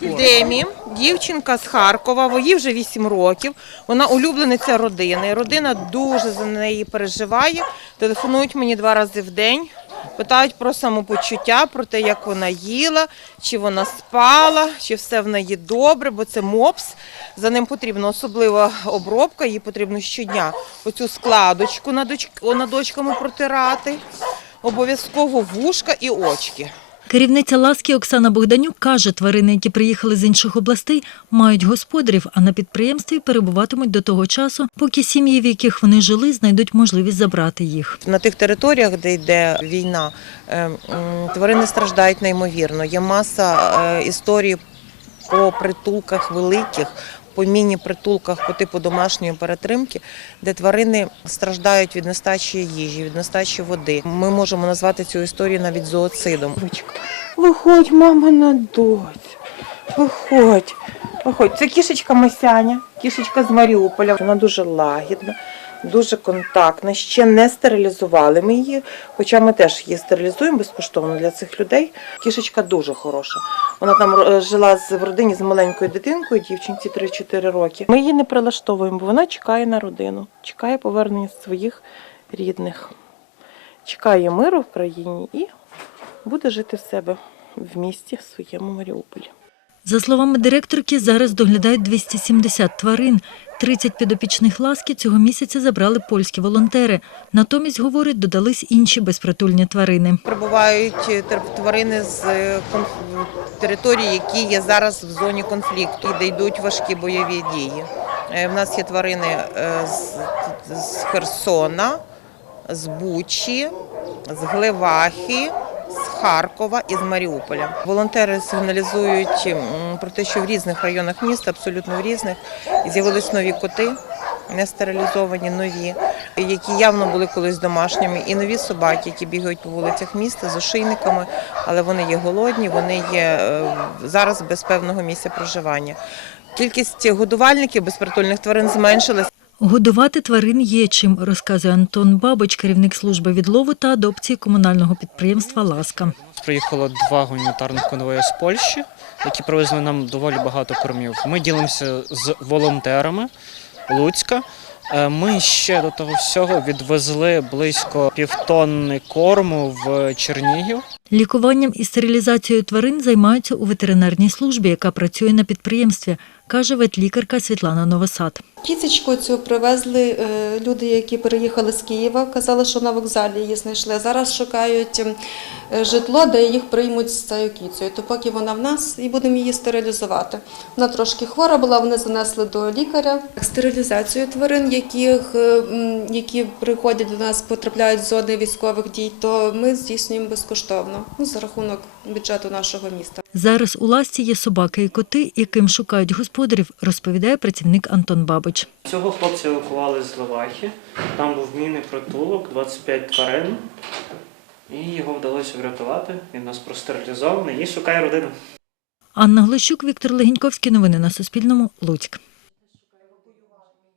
Демі, дівчинка з Харкова, їй вже 8 років. Вона улюблениця родини. Родина дуже за неї переживає. Телефонують мені два рази в день, питають про самопочуття, про те, як вона їла, чи вона спала, чи все в неї добре, бо це мопс. За ним потрібна особлива обробка, їй потрібно щодня оцю складочку над, оч- над очками протирати, обов'язково вушка і очки. Керівниця ласки Оксана Богданюк каже, тварини, які приїхали з інших областей, мають господарів, а на підприємстві перебуватимуть до того часу, поки сім'ї, в яких вони жили, знайдуть можливість забрати їх. На тих територіях, де йде війна, е, тварини страждають неймовірно. Є маса е, історій по притулках великих, по міні-притулках по типу домашньої перетримки, де тварини страждають від нестачі їжі, від нестачі води. Ми можемо назвати цю історію навіть зооцидом. Виходь, мама на доць. Виходь. Виходь. Це кішечка Масяня, кішечка з Маріуполя. Вона дуже лагідна, дуже контактна. Ще не стерилізували ми її, хоча ми теж її стерилізуємо безкоштовно для цих людей. Кішечка дуже хороша. Вона там е, жила в родині з маленькою дитинкою, дівчинці 3-4 роки. Ми її не прилаштовуємо, бо вона чекає на родину, чекає повернення своїх рідних, чекає миру в країні і буде жити в себе в місті в своєму Маріуполі. За словами директорки, зараз доглядають 270 тварин. 30 підопічних ласки цього місяця забрали польські волонтери. Натомість, говорить, додались інші безпритульні тварини. Прибувають е, тварини з е, територій, які є зараз в зоні конфлікту, де йдуть важкі бойові дії. Е, В нас є тварини е, з, Херсона, з Бучі, з Гливахи, з Харкова і з Маріуполя. Волонтери сигналізують про те, що в різних районах міста, абсолютно в різних, з'явились нові коти, не стерилізовані, нові, які явно були колись домашніми, і нові собаки, які бігають по вулицях міста з ошейниками, але вони є голодні, вони є е, зараз без певного місця проживання. Кількість годувальників безпритульних тварин зменшилась. Годувати тварин є чим, розказує Антон Бабич, керівник служби відлову та адопції комунального підприємства Ласка. Приїхало два гуманітарних конвої з Польщі, які привезли нам доволі багато кормів. Ми ділимося з волонтерами Луцька. Е, Ми ще до того всього відвезли близько півтонни корму в Чернігів. Лікуванням і стерилізацією тварин займаються у ветеринарній службі, яка працює на підприємстві, каже ветлікарка Світлана Новосад. Кіцечку цю привезли е, люди, які переїхали з Києва. Казали, що на вокзалі її знайшли. Зараз шукають е, житло, де їх приймуть з цією кіцею. То поки вона в нас і будемо її стерилізувати. Вона трошки хвора була, вони занесли до лікаря. Стерилізацію тварин, яких, е, які приходять до нас, потрапляють з зони військових дій, то ми здійснюємо безкоштовно ну, за рахунок бюджету нашого міста. Зараз у ласці є собаки і коти, яким шукають господарів, розповідає працівник Антон Бабич. Цього хлопця евакували з Левахи. Там був міний притулок, 25 тварин. І його вдалося врятувати. Він у нас простерилізований і шукає родину. Анна Глощук, Віктор Легіньковський. Новини на Суспільному. Луцьк.